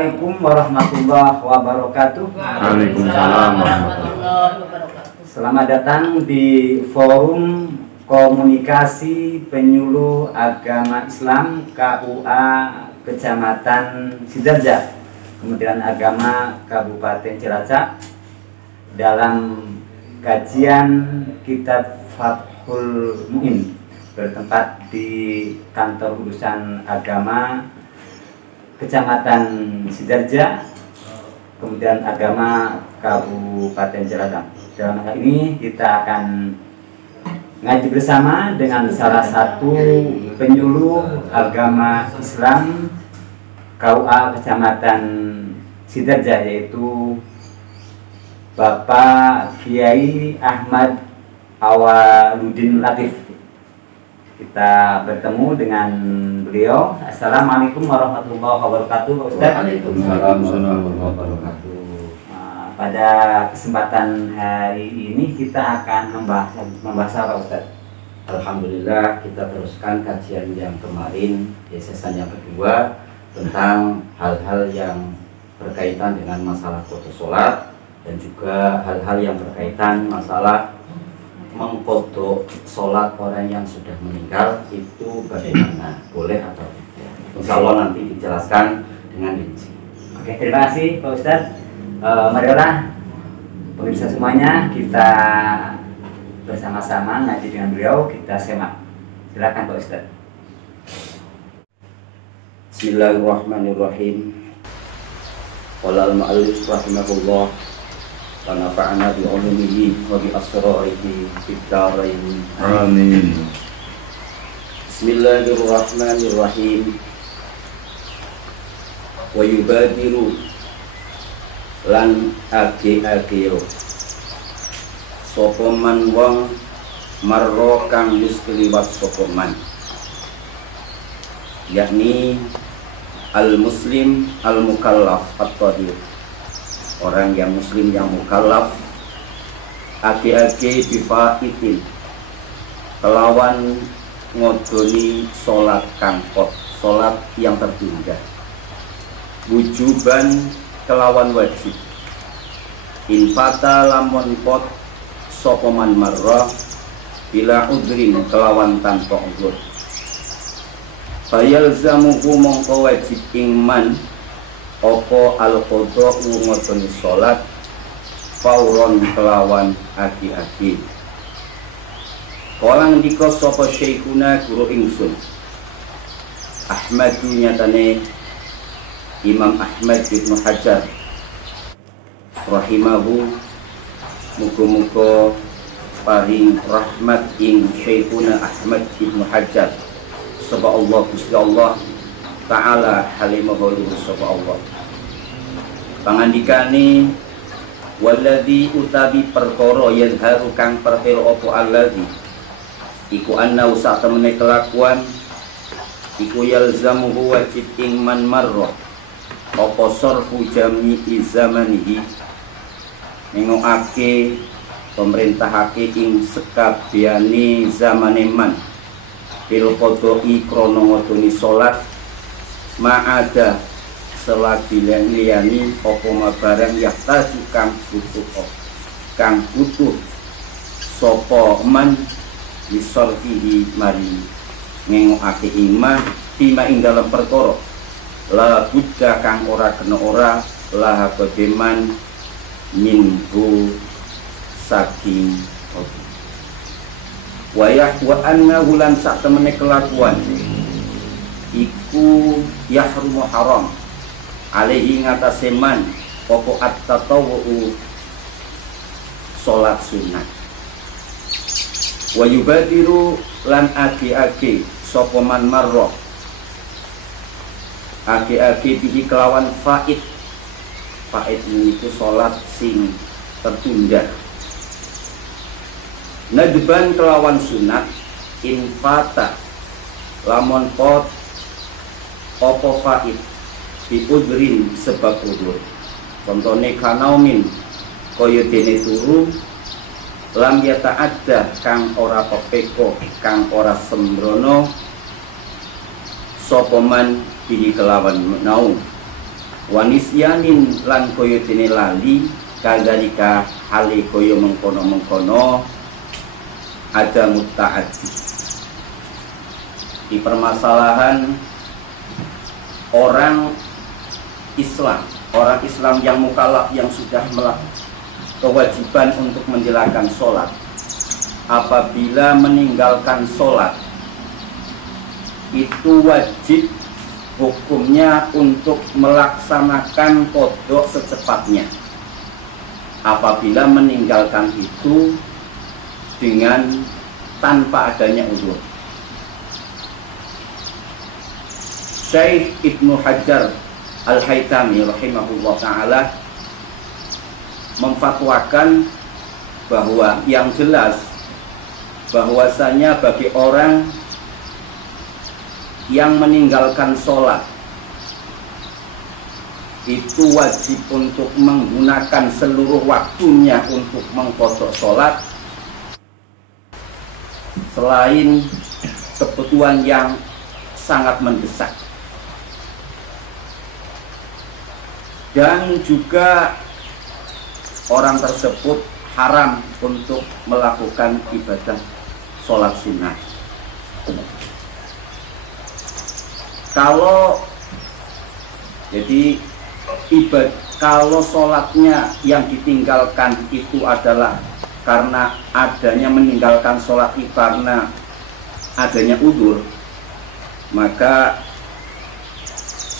Assalamualaikum warahmatullahi wabarakatuh. Waalaikumsalam warahmatullahi wabarakatuh. Selamat datang di Forum Komunikasi Penyuluh Agama Islam KUA Kecamatan Sidarja, Kementerian Agama Kabupaten Cilacap, dalam kajian Kitab Fathul Mu'in bertempat di Kantor Urusan Agama Kecamatan Sidarja, Kementerian Agama Kabupaten Cilacap. Dalam hal ini kita akan ngaji bersama dengan salah satu penyuluh agama Islam KUA Kecamatan Sidarja, yaitu Bapak Kiai Ahmad Awaludin Latif. Kita bertemu dengan beliau. Assalamualaikum warahmatullahi wabarakatuh, Pak Ustaz. Waalaikumsalam warahmatullahi wabarakatuh. Pada kesempatan hari ini kita akan membahas apa, Ustaz? Alhamdulillah, kita teruskan kajian yang kemarin di season yang kedua tentang hal-hal yang berkaitan dengan masalah qada sholat dan juga hal-hal yang berkaitan masalah mengqadha sholat orang yang sudah meninggal itu bagaimana, boleh atau tidak. Insya Allah nanti dijelaskan dengan rinci. Oke, terima kasih Pak Ustadz. Marilah pemirsa semuanya, kita bersama-sama ngaji dengan beliau, kita semak. Silakan Pak Ustadz. Bismillahirrahmanirrahim. Qala al-mu'allif rahimahullah wa nafa'ana bi 'ulumihi wa bi asrarihi fid dharain. Amin. Bismillahirrahmanirrahim. Wa yubadiru lan age-ageo sapa man wong marro kang wis kliwat sapa man, yakni al-muslim al-mukallaf at-tahir, orang yang muslim yang mukallaf, age-age bifaitin kelawan ngodoni sholat kangkot, sholat yang tertunda, wujuban kelawan wajib, infata lamun pot sopoman marrah bila udrin kelawan tanpa udur, fayalzamuhu mongko wajib ingman opo al-qadha ngodoni sholat fauron kelawan aki-aki. Kolang diko sopo syekhuna guru ingsun Ahmadu, nyatane Imam Ahmad bin Hajar rahimahu, muga-muga paring rahmat ing Syekhuna Ahmad bin Hajar sapa Allah Gusti Allah taala halimahu sapa Allah. Pangandikane walladzi utabi perkara yazharu kang pertelo apa alladzi iku anna usak temene kelakuan iku yalzamuhu wajib ing man marrah apa sarfu jami'i zamanihi, nengokake pemerintahake ing sekabehane zamane man bil qadha'i krana ngodoni salat ma'ada selagi liyani apa barang yahtaju kang butuh sapa man lisarfihi mari nengokake iman bima ing dalam perkara la buddha kang ora kena ora laha kedeman minhu saking wayah wa anna hulan sak temene kelakuan iku yahrumu haram alaihi ngatasé man apa at-tatawwu salat sunat, wa yubadiru lan agi-agi sapa man marrah age-age bihi kelawan faid itu sholat sing tertunda, nadban kelawan sunat infata lamun pot opo faid diudrin sebab udur, contohnya kanaumin kaya dene turu lam yata'adda kang ora pepeko kang ora sembrono sapa man bihi kelawan naum wanisyanin lan koyo dene lali kadzalika hale koyo mengkono-mengkono ada muta'addi. Di permasalahan orang Islam yang mukallaf yang sudah melakukan kewajiban untuk menjalankan sholat, apabila meninggalkan sholat itu wajib hukumnya untuk melaksanakan qada secepatnya apabila meninggalkan itu dengan tanpa adanya uzur. Syekh Ibnu Hajar Al-Haytami rahimahullah ta'ala memfatwakan bahwa yang jelas bahwasanya bagi orang yang meninggalkan sholat itu wajib untuk menggunakan seluruh waktunya untuk mengqadha sholat selain kebutuhan yang sangat mendesak. Dan juga orang tersebut haram untuk melakukan ibadah sholat sunnah. Kalau sholatnya yang ditinggalkan itu adalah karena adanya meninggalkan sholat itu karena adanya udzur, maka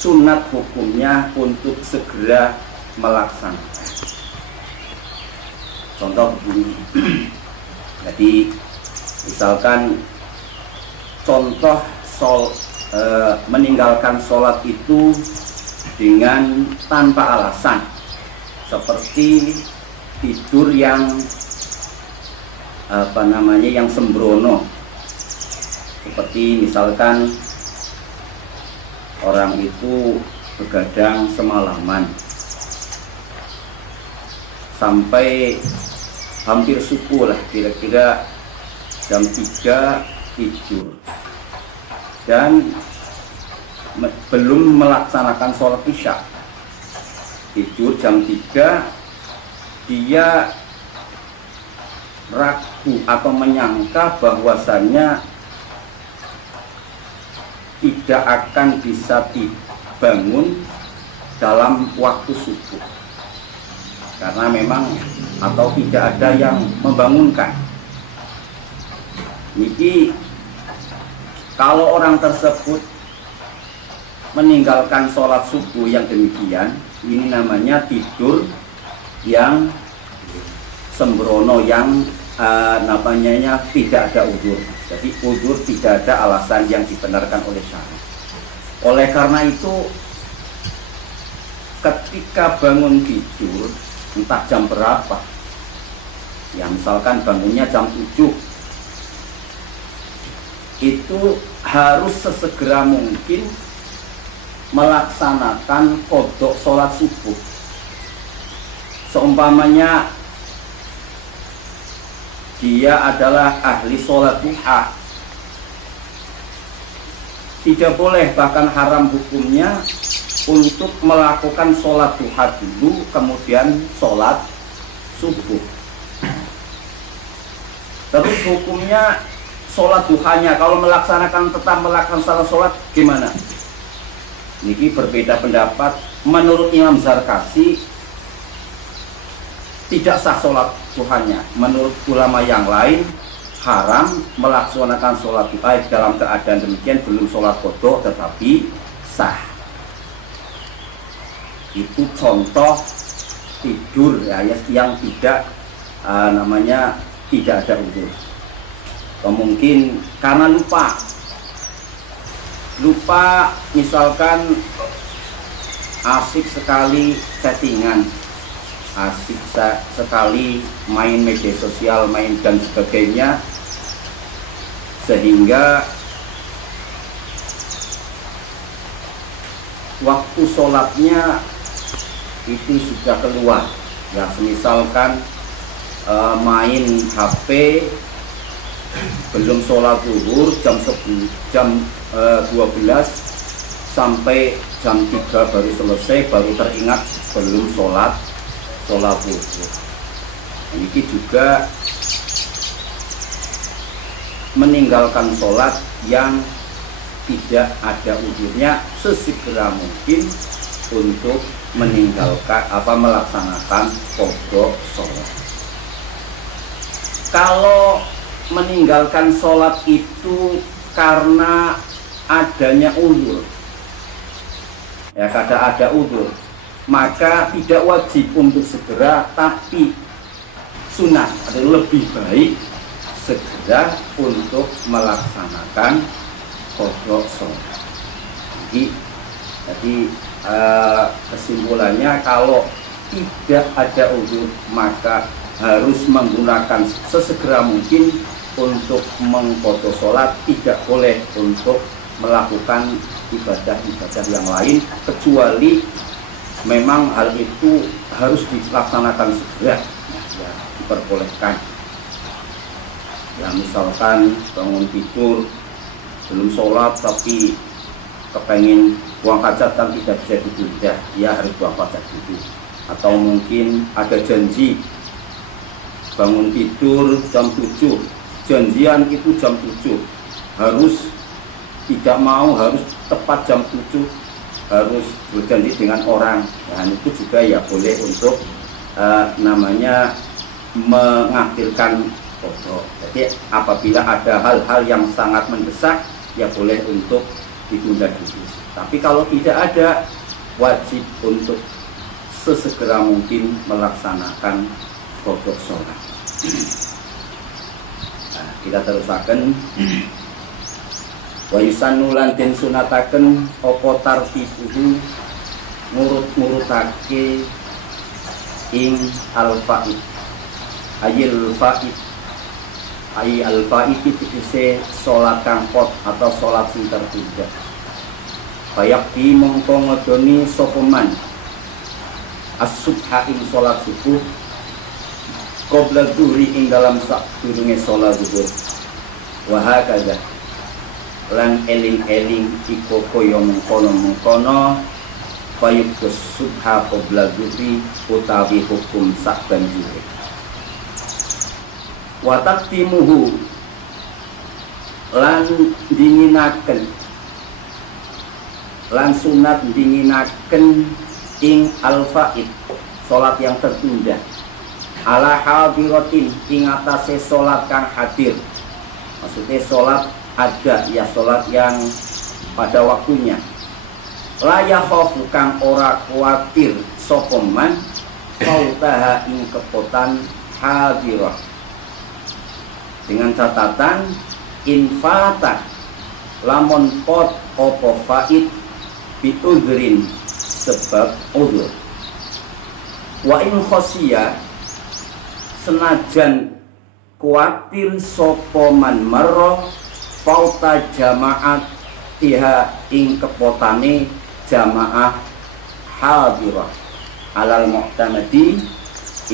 sunat hukumnya untuk segera melaksanakan. Contoh begini, jadi misalkan contoh meninggalkan sholat itu dengan tanpa alasan, seperti tidur yang yang sembrono, seperti misalkan orang itu begadang semalaman sampai hampir subuh lah, kira-kira jam 3 tidur dan belum melaksanakan sholat isya. Tidur jam 3, dia ragu atau menyangka bahwasannya tidak akan bisa dibangun dalam waktu subuh karena memang atau tidak ada yang membangunkan. Niki kalau orang tersebut meninggalkan sholat subuh yang demikian, ini namanya tidur yang sembrono, yang namanya tidak ada uzur. Jadi uzur tidak ada alasan yang dibenarkan oleh syariat. Oleh karena itu, ketika bangun tidur, entah jam berapa, ya misalkan bangunnya jam 7, itu harus sesegera mungkin melaksanakan qada sholat subuh. Seumpamanya dia adalah ahli sholat duha, tidak boleh, bahkan haram hukumnya untuk melakukan sholat duha dulu kemudian sholat subuh. Terus hukumnya sholat duhanya kalau melaksanakan tetap melaksanakan sholat gimana? Niki berbeda pendapat. Menurut Imam Zarkasi tidak sah sholat duhanya. Menurut ulama yang lain haram melaksanakan sholat duha dalam keadaan demikian, belum sholat qada tetapi sah. Itu contoh tidur ya, yang tidak namanya tidak ada uzur. Atau mungkin karena lupa misalkan asik sekali chattingan, asik sekali main media sosial, main dan sebagainya, sehingga waktu sholatnya itu sudah keluar. Ya misalkan main HP belum sholat zuhur jam 12, sampai jam 3 baru selesai, baru teringat belum sholat wudu. Ini juga meninggalkan sholat yang tidak ada udhurnya sesegera mungkin untuk melaksanakan qadha sholat. Kalau meninggalkan sholat itu karena adanya udhur, ya kada ada udhur, maka tidak wajib untuk segera, tapi sunnah atau lebih baik segera untuk melaksanakan qadha sholat. Jadi kesimpulannya, kalau tidak ada udhur maka harus menggunakan sesegera mungkin untuk mengqadha sholat, tidak boleh untuk melakukan ibadah-ibadah yang lain, kecuali memang hal itu harus dilaksanakan segera, ya, diperbolehkan. Ya, misalkan bangun tidur belum sholat tapi kepengen buang hajat dan tidak bisa ditunda, ya harus buang hajat dulu. Atau mungkin ada janji bangun tidur jam 7, janjian itu jam 7, harus tidak mau, harus tepat jam 7, harus berjanji dengan orang. Dan itu juga ya boleh untuk namanya mengakhirkan qadha. Jadi apabila ada hal-hal yang sangat mendesak, ya boleh untuk ditunda dulu. Tapi kalau tidak ada, wajib untuk sesegera mungkin melaksanakan qadha sholat. Nah, kita terusaken. Wa yusannu lan den sunataken apa tartibuhu ngurut-ngurutake ing al-faid. Ayil faid, ay al-faid tegese salat kang pot atau salat sing tertunda. Bayakti mongko ngodoni sapa man as-subha ing salat subuh qabla dhuhri ing dalam sadurunge salat zuhur. Wa hakadha lan eling-eling iku kaya mengkono-mengkono fayubtus subha qabla dhuhri utawi hukum sak banjure. Wa taqtimuhu lan dinginaken lan sunat dinginaken ing al-faid salat yang tertunda ala hadiratin ing atase salat kang hadir. Maksudnya salat ada, ya salat yang pada waktunya. La yakhafu kang ora kuatir sapa man fautaha ing kepotan hadirah. Dengan catatan infata lamun pot opo faid biudrin sebab udzur. Wa in khosiya senajan kuatir sapa man marra fauta jamaat tiha ing kepotane jamaah hadirah alal muhtamadi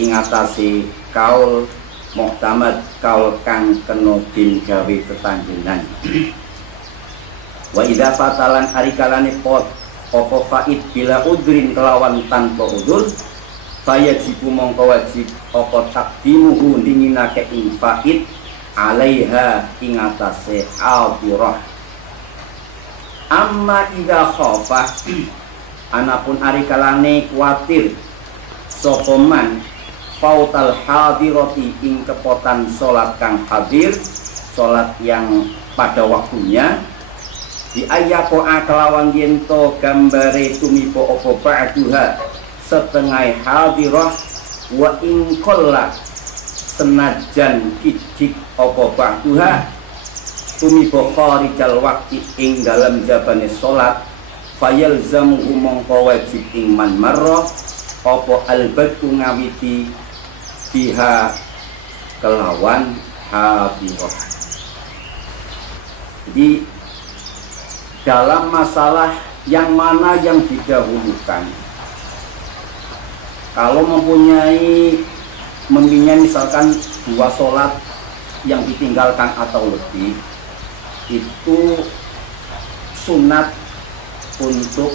ing atase kaul muhtamad, kaul kang kena bin gawe tetanggenan. Wa idza fatalan arikalane pot apa faid bila udrin kelawan tanpa udur fayajibu mongko wajib apa takdimuhu dinginake ing faid alaiha ing atase al-birah. Amma idza khafa anapun arikalane kuatir sapa man fautal hadirati ing kepotan salat kang hadir, salat yang pada waktunya, di ayako akelawan yento gambare tumipo opo ba'duha setengah hadirah wa ing kolla senajan kidik opo ba'duha tumipo kharijal wakti ing dalam jabane salat fayalzamu mongko wajib ing man marra opo albatu ngawiti biha kelawan hadirah. Jadi dalam masalah yang mana yang didahulukan, kalau mempunyai misalkan dua sholat yang ditinggalkan atau lebih, itu sunat untuk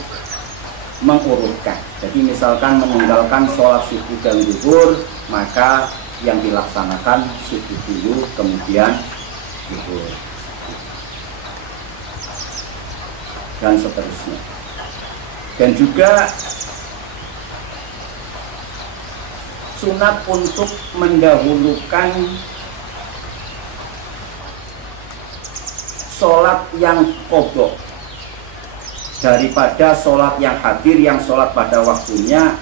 mengurutkan. Jadi misalkan meninggalkan sholat subuh dan zuhur, maka yang dilaksanakan subuh dulu kemudian zuhur dan seterusnya. Dan juga sunat untuk mendahulukan sholat yang qadha daripada sholat yang hadir, yang sholat pada waktunya,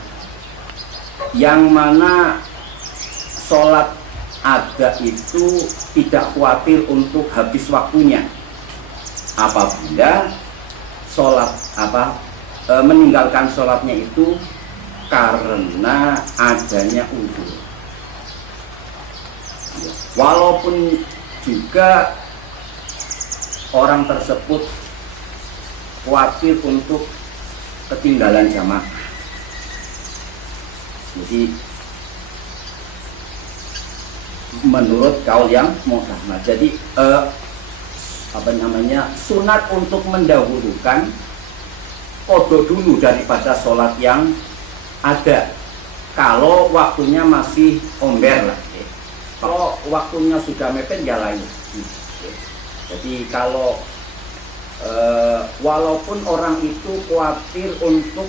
yang mana sholat ada itu tidak khawatir untuk habis waktunya apabila sholat meninggalkan sholatnya itu karena adanya uzur. Walaupun juga orang tersebut khawatir untuk ketinggalan jamaah. Jadi menurut kaul yang muhtamad, jadi sunat untuk mendahulukan qadha dulu daripada sholat yang ada kalau waktunya masih omber lah. Kalau waktunya sudah mepet ya lain. Jadi kalau walaupun orang itu khawatir untuk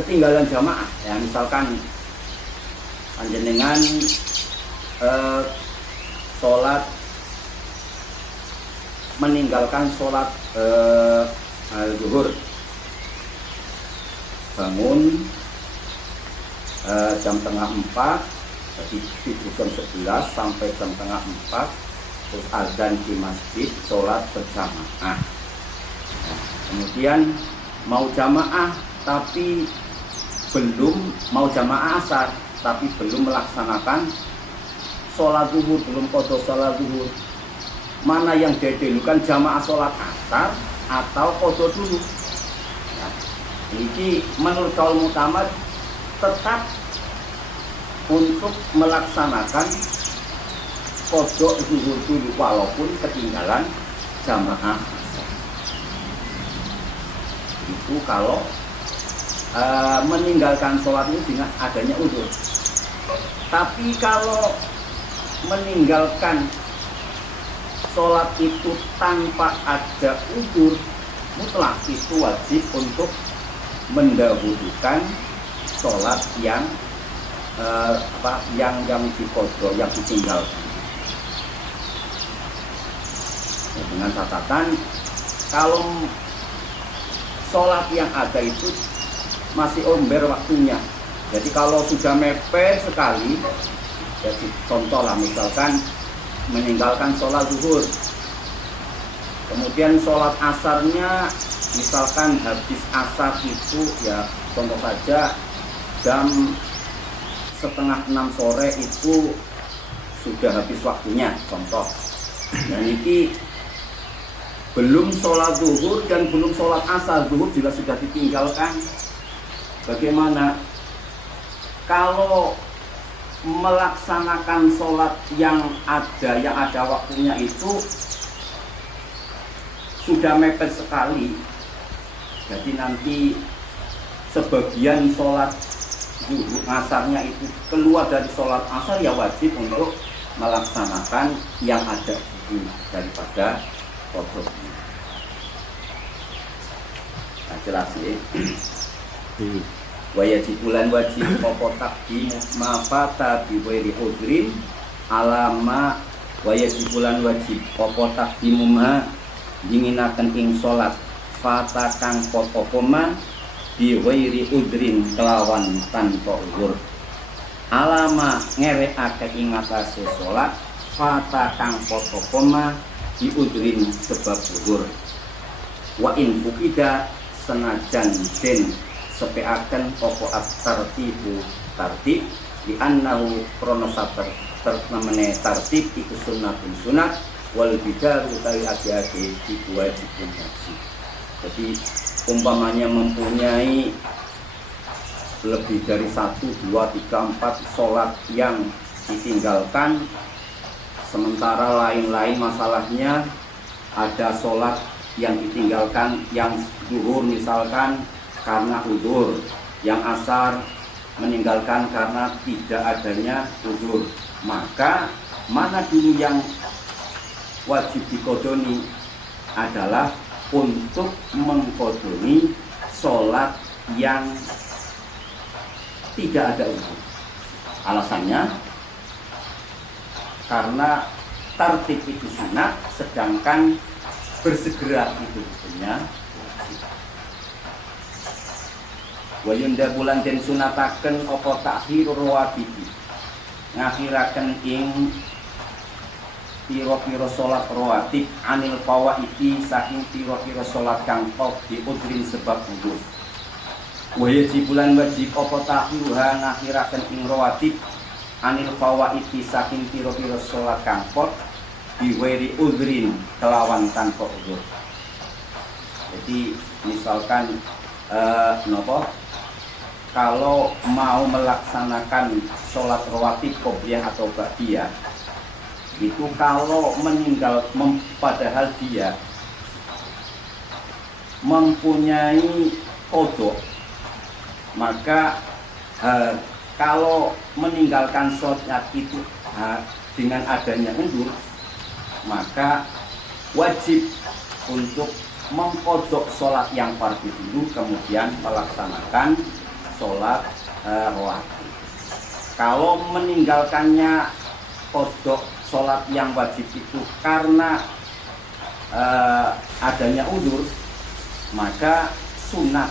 ketinggalan jamaah, ya misalkan panjenengan sholat meninggalkan sholat zuhur, bangun jam tengah 4, jadi tidur jam 11 sampai jam tengah 4, terus azan di masjid, sholat berjamaah. Kemudian mau jamaah tapi belum mau jamaah asar, tapi belum melaksanakan sholat zuhur, belum qadha sholat zuhur. Mana yang didahulukan, jamaah sholat asar atau qadha dulu? Ini menurut kaul muhtamad tetap untuk melaksanakan qadha zuhur dulu walaupun ketinggalan jamaah asar. Itu kalau meninggalkan sholat itu dengan adanya uzur. Tapi kalau meninggalkan sholat itu tanpa ada uzur, mutlak itu wajib untuk mendahulukan sholat yang yang diqadha, yang ditinggalkan. Ya, dengan catatan kalau sholat yang ada itu masih omber waktunya. Jadi kalau sudah mepet sekali, jadi contoh lah misalkan meninggalkan sholat zuhur, kemudian sholat asarnya misalkan habis asar itu ya contoh saja jam 5:30 sore itu sudah habis waktunya contoh. Dan ini belum sholat zuhur dan belum sholat asar, zuhur juga sudah ditinggalkan. Bagaimana kalau melaksanakan sholat yang ada waktunya itu sudah mepet sekali, jadi nanti sebagian sholat zuhur asarnya itu keluar dari sholat asar, ya wajib untuk melaksanakan yang ada itu daripada qadha. Nah, jelas ya. Wajibulan wajib apa takdimu mafata bi ghairi udrin alama wajibulan wajib apa takdimu ma dinginaken ing salat fata kang potopoma bi ghairi udrin kelawan tanpa uzur alama ngerekake ing atase salat fata kang potopoma bi udrin sebab uzur wa in fukida senajan den sepeaken pokok tartibu tartib di annahu kronosater termene tartib iku sunnatun sunat wal bidar utawi ati-ati iku wajibun wajib. Jadi umpamanya mempunyai lebih dari 1, 2, 3, 4 sholat yang ditinggalkan, sementara lain-lain masalahnya ada sholat yang ditinggalkan, yang zuhur misalkan karena udzur, yang asar meninggalkan karena tidak adanya udzur, maka mana dulu yang wajib dikodoni adalah untuk mengkodoni sholat yang tidak ada udzur. Alasannya karena tartib itu sunat, sedangkan bersegera itu hukumnya wajib. Wa yunda bulan den sunataken apa takhirur rawatib, ngakhiraken ing piro-piro salat rawatib anil fawaiti saking piro-piro salat kang di udrin sebab udzur. Wa yajibulan wajib apa takhiruha ngakhiraken ing rawatib anil fawaiti saking piro-piro salat kang diwiri udrin kelawan tanpa udzur. Jadi misalkan kalau mau melaksanakan sholat rawatib qobliyah atau ba'diyah itu kalau meninggal padahal dia mempunyai qadha, maka kalau meninggalkan sholat itu dengan adanya udzur, maka wajib untuk mengkodok sholat yang fardu dulu, kemudian melaksanakan sholat rawatib. Kalau meninggalkannya kodok sholat yang wajib itu karena adanya udzur, maka sunat,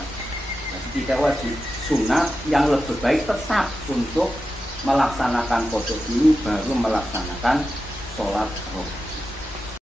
tidak wajib, sunat yang lebih baik tetap untuk melaksanakan kodok dulu baru melaksanakan sholat rawatib.